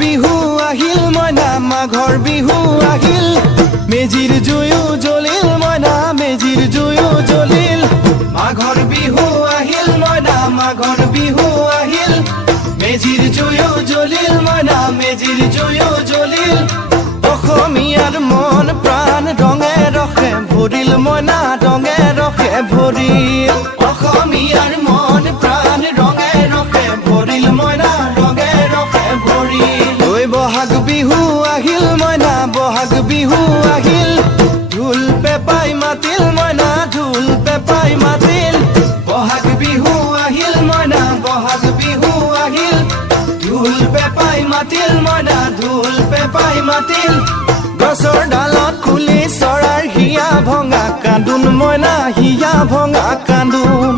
বিহু আহিল মইনা মাঘৰ বিহু আহিল মেজিৰ জুয়ো জ্বলিল মইনা মেজিৰ জুয়ো জ্বলিল মাঘৰ বিহু আহিল মইনা মাঘৰ বিহু আহিল মেজিৰ জুয়ো জ্বলিল মইনা মেজিৰ জুয়ো জ্বলিল অসমীয়াৰ মন প্ৰাণ ৰঙে ৰখে ভৰিল মইনা ৰঙে ৰখে ভৰিল অসমীয়াৰ মন প্ৰাণ ৰঙে ৰখে ভৰিল মইনা ৰঙে ৰখে ভৰিল ঐ বহাগ বিহু আহিল মইনা বহাগ বিহু আহিল ঢোল পেপাই মাতিল মইনা ঢোল পেপাই মাতিল বহাগ বিহু আহিল মইনা বহাগ বিহু আহিল ঢোল পেপাই মাতিল মইনা ঢোল পেপাই মাতিল গছৰ ডালত খুলি চৰাৰ হিয়া ভঙা কান্দোন মইনা হিয়া ভঙা কান্দোন